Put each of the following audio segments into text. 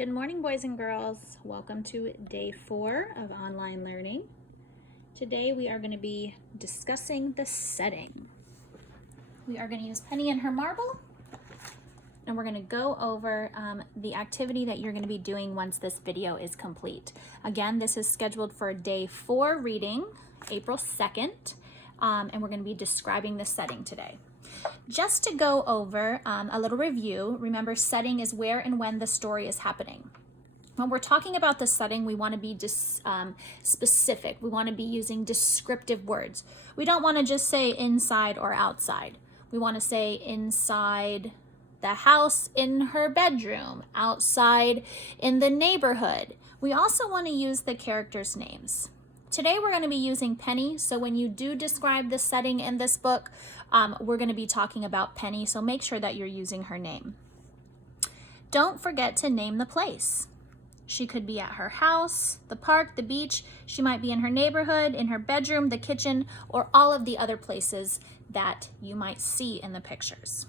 Good morning, boys and girls. Welcome to day 4 of online learning. Today we are going to be discussing the setting. We are going to use Penny and her marble, and we're going to go over the activity that you're going to be doing once this video is complete. Again, this is scheduled for day 4 reading, April 2nd, and we're going to be describing the setting today. Just to go over a little review, remember setting is where and when the story is happening. When we're talking about the setting, we want to be specific. We want to be using descriptive words. We don't want to just say inside or outside. We want to say inside the house, in her bedroom, outside in the neighborhood. We also want to use the characters' names. Today we're going to be using Penny, so when you do describe the setting in this book, we're going to be talking about Penny, so make sure that you're using her name. Don't forget to name the place. She could be at her house, the park, the beach. She might be in her neighborhood, in her bedroom, the kitchen, or all of the other places that you might see in the pictures.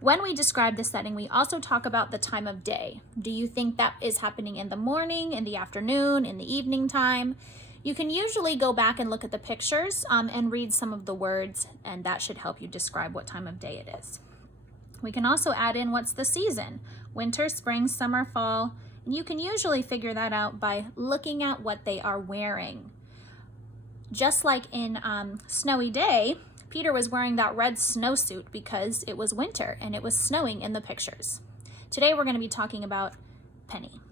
When we describe the setting, we also talk about the time of day. Do you think that is happening in the morning, in the afternoon, in the evening time? You can usually go back and look at the pictures and read some of the words, and that should help you describe what time of day it is. We can also add in what's the season, winter, spring, summer, fall, and you can usually figure that out by looking at what they are wearing. Just like in Snowy Day, Peter was wearing that red snowsuit because it was winter and it was snowing in the pictures. Today we're going to be talking about Penny.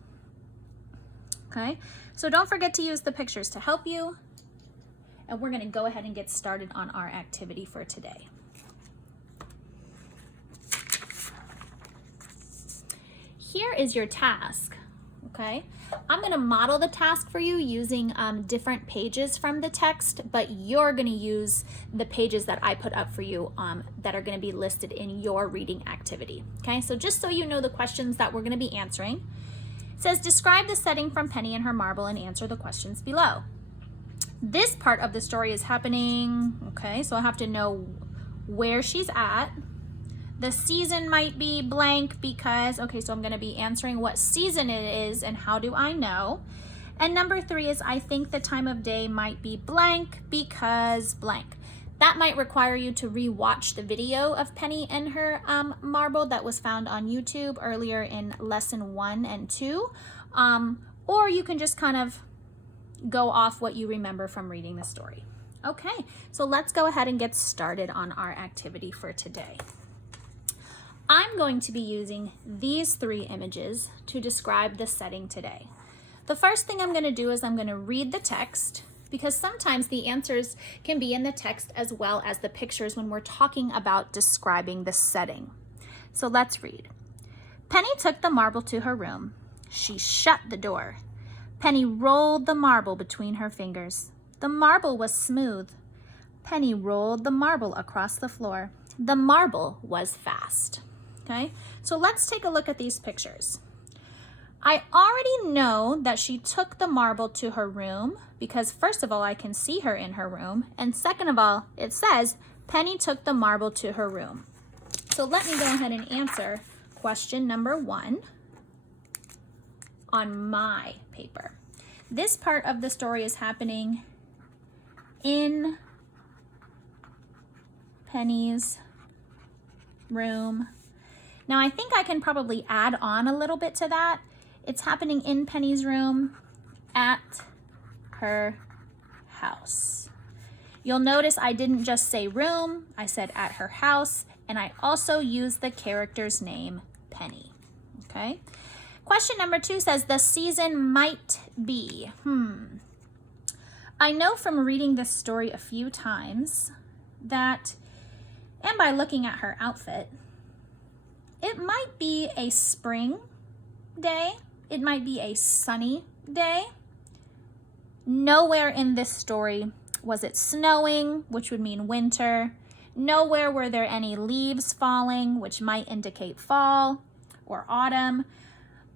Okay, so don't forget to use the pictures to help you, and we're going to go ahead and get started on our activity for today. Here is your task, okay? I'm going to model the task for you using different pages from the text, but you're going to use the pages that I put up for you that are going to be listed in your reading activity, okay? So just so you know the questions that we're going to be answering, it says describe the setting from Penny and her marble and answer the questions below. This part of the story is happening, okay, so I have to know where she's at. The season might be blank because, okay, so I'm going to be answering what season it is and how do I know. And number 3 is I think the time of day might be blank because blank. That might require you to re-watch the video of Penny and her marble that was found on YouTube earlier in lesson 1 and 2. Or you can just kind of go off what you remember from reading the story. Okay, so let's go ahead and get started on our activity for today. I'm going to be using these 3 images to describe the setting today. The first thing I'm going to do is I'm going to read the text, because sometimes the answers can be in the text as well as the pictures when we're talking about describing the setting. So let's read. Penny took the marble to her room. She shut the door. Penny rolled the marble between her fingers. The marble was smooth. Penny rolled the marble across the floor. The marble was fast. Okay, so let's take a look at these pictures. I already know that she took the marble to her room because first of all, I can see her in her room. And second of all, it says Penny took the marble to her room. So let me go ahead and answer question number 1 on my paper. This part of the story is happening in Penny's room. Now, I think I can probably add on a little bit to that. It's happening in Penny's room at her house. You'll notice I didn't just say room, I said at her house, and I also used the character's name, Penny, okay? Question number 2 says the season might be, I know from reading this story a few times that, and by looking at her outfit, it might be a spring day. It might be a sunny day. Nowhere in this story was it snowing, which would mean winter. Nowhere were there any leaves falling, which might indicate fall or autumn.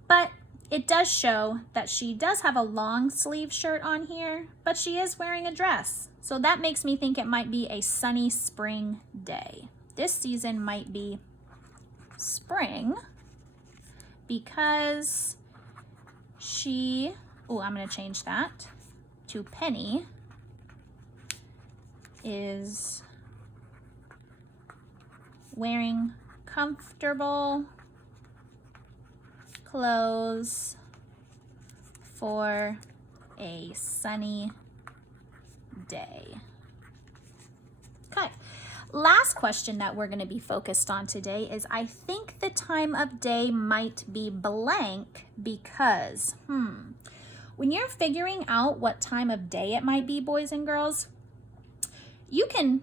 But it does show that she does have a long sleeve shirt on here, but she is wearing a dress. So that makes me think it might be a sunny spring day. This season might be spring because she, I'm going to change that to Penny is wearing comfortable clothes for a sunny day. Okay, last question that we're going to be focused on today is I think the time of day might be blank because, when you're figuring out what time of day it might be, boys and girls, you can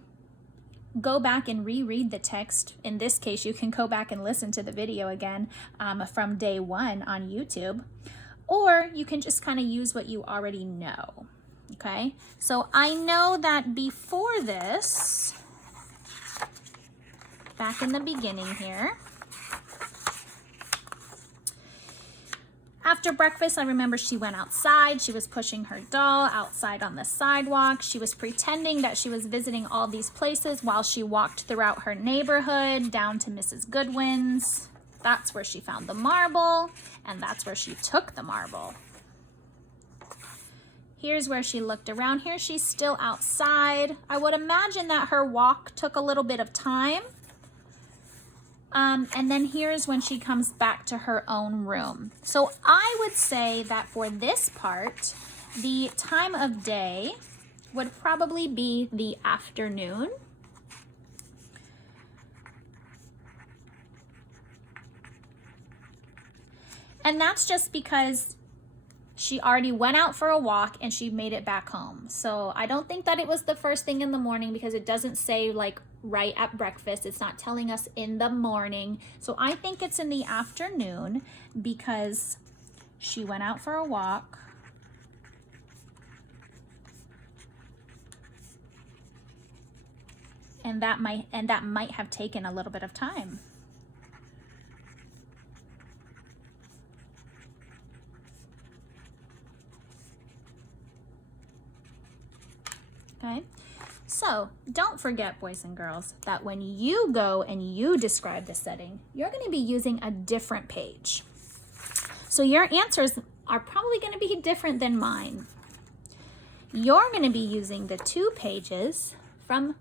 go back and reread the text. In this case, you can go back and listen to the video again from day 1 on YouTube, or you can just kind of use what you already know. Okay, so I know that before this, back in the beginning here, after breakfast, I remember she went outside. She was pushing her doll outside on the sidewalk. She was pretending that she was visiting all these places while she walked throughout her neighborhood down to Mrs. Goodwin's. That's where she found the marble, and that's where she took the marble. Here's where she looked around. Here she's still outside. I would imagine that her walk took a little bit of time. And then here's when she comes back to her own room. So I would say that for this part, the time of day would probably be the afternoon. And that's just because she already went out for a walk and she made it back home. So I don't think that it was the first thing in the morning because it doesn't say like right at breakfast. It's not telling us in the morning. So I think it's in the afternoon because she went out for a walk. And that might have taken a little bit of time. Okay, so don't forget, boys and girls, that when you go and you describe the setting, you're going to be using a different page. So your answers are probably going to be different than mine. You're going to be using the 2 pages from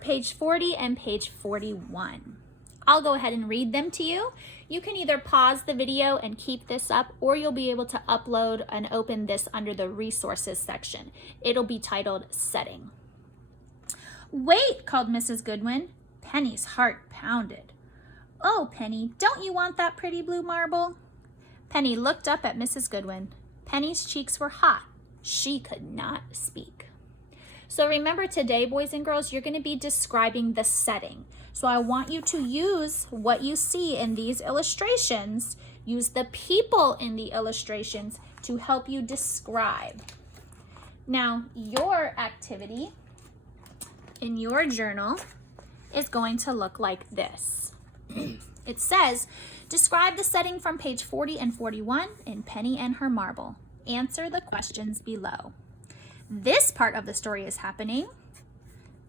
page 40 and page 41. I'll go ahead and read them to you. You can either pause the video and keep this up, or you'll be able to upload and open this under the resources section. It'll be titled Setting. "Wait," called Mrs. Goodwin. Penny's heart pounded. "Oh, Penny, don't you want that pretty blue marble?" Penny looked up at Mrs. Goodwin. Penny's cheeks were hot. She could not speak. So remember today, boys and girls, you're going to be describing the setting. So I want you to use what you see in these illustrations, use the people in the illustrations to help you describe. Now, your activity in your journal is going to look like this. It says, describe the setting from page 40 and 41 in Penny and Her Marble. Answer the questions below. This part of the story is happening.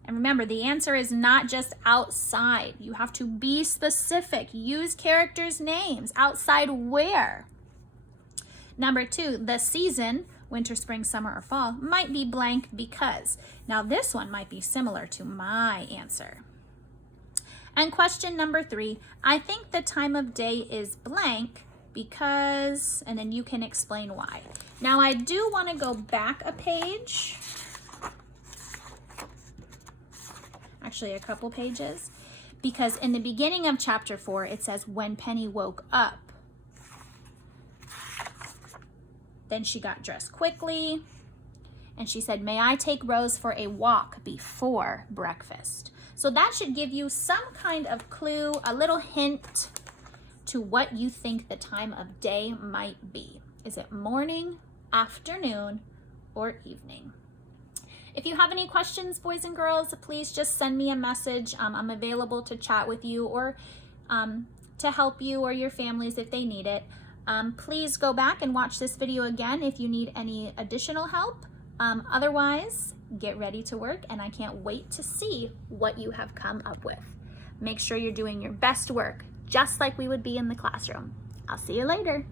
And remember, the answer is not just outside. You have to be specific. Use characters' names. Outside where? Number 2, the season, winter, spring, summer, or fall, might be blank because. Now this one might be similar to my answer. And question number 3, I think the time of day is blank because, and then you can explain why. Now I do want to go back a page. Actually a couple pages, because in the beginning of chapter 4 it says when Penny woke up, then she got dressed quickly and she said, "May I take Rose for a walk before breakfast?" So that should give you some kind of clue, a little hint to what you think the time of day might be. Is it morning, afternoon, or evening? If you have any questions, boys and girls, please just send me a message. I'm available to chat with you or to help you or your families if they need it. Please go back and watch this video again if you need any additional help. Otherwise, get ready to work, and I can't wait to see what you have come up with. Make sure you're doing your best work. just like we would be in the classroom. I'll see you later.